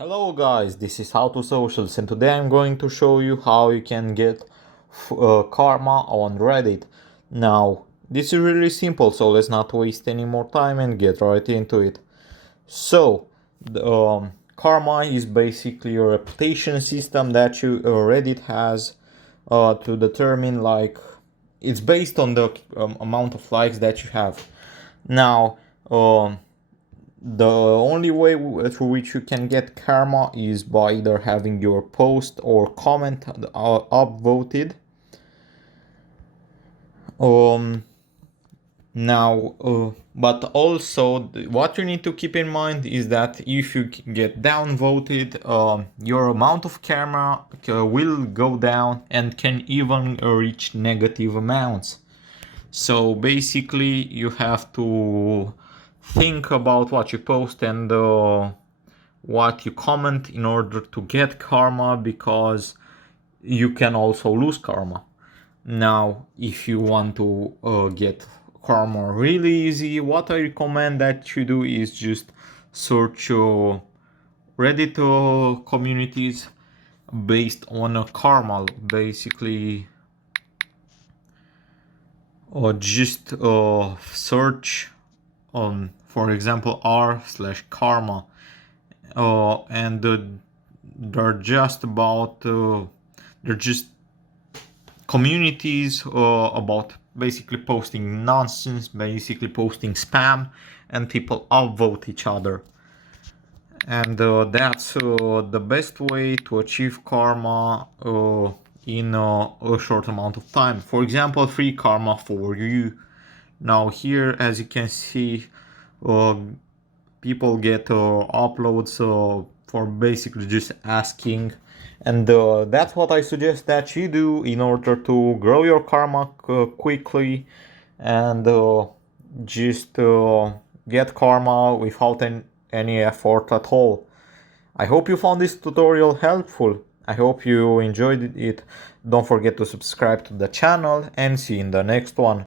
Hello guys, this is How to Socials and today I'm going to show you how you can get karma on Reddit. Now, this is really simple, so let's not waste any more time and get right into it. So, karma is basically a reputation system that Reddit has to determine, like, it's based on the amount of likes that you have. Now, the only way through which you can get karma is by either having your post or comment upvoted. Um, but also what you need to keep in mind is that if you get downvoted, your amount of karma will go down and can even reach negative amounts. So basically, you have to think about what you post and what you comment in order to get karma, because you can also lose karma. Now, if you want to get karma really easy, what I recommend that you do is just search Reddit communities based on karma, basically. Or just search on, for example, r/karma, and they're just about they're just communities about basically posting nonsense, basically posting spam, and people upvote each other. And that's the best way to achieve karma in a short amount of time. For example, free karma for you. Now here, as you can see, people get uploads for basically just asking, and that's what I suggest that you do in order to grow your karma quickly and just get karma without any effort at all. I hope you found this tutorial helpful. I hope you enjoyed it. Don't forget to subscribe to the channel and see you in the next one.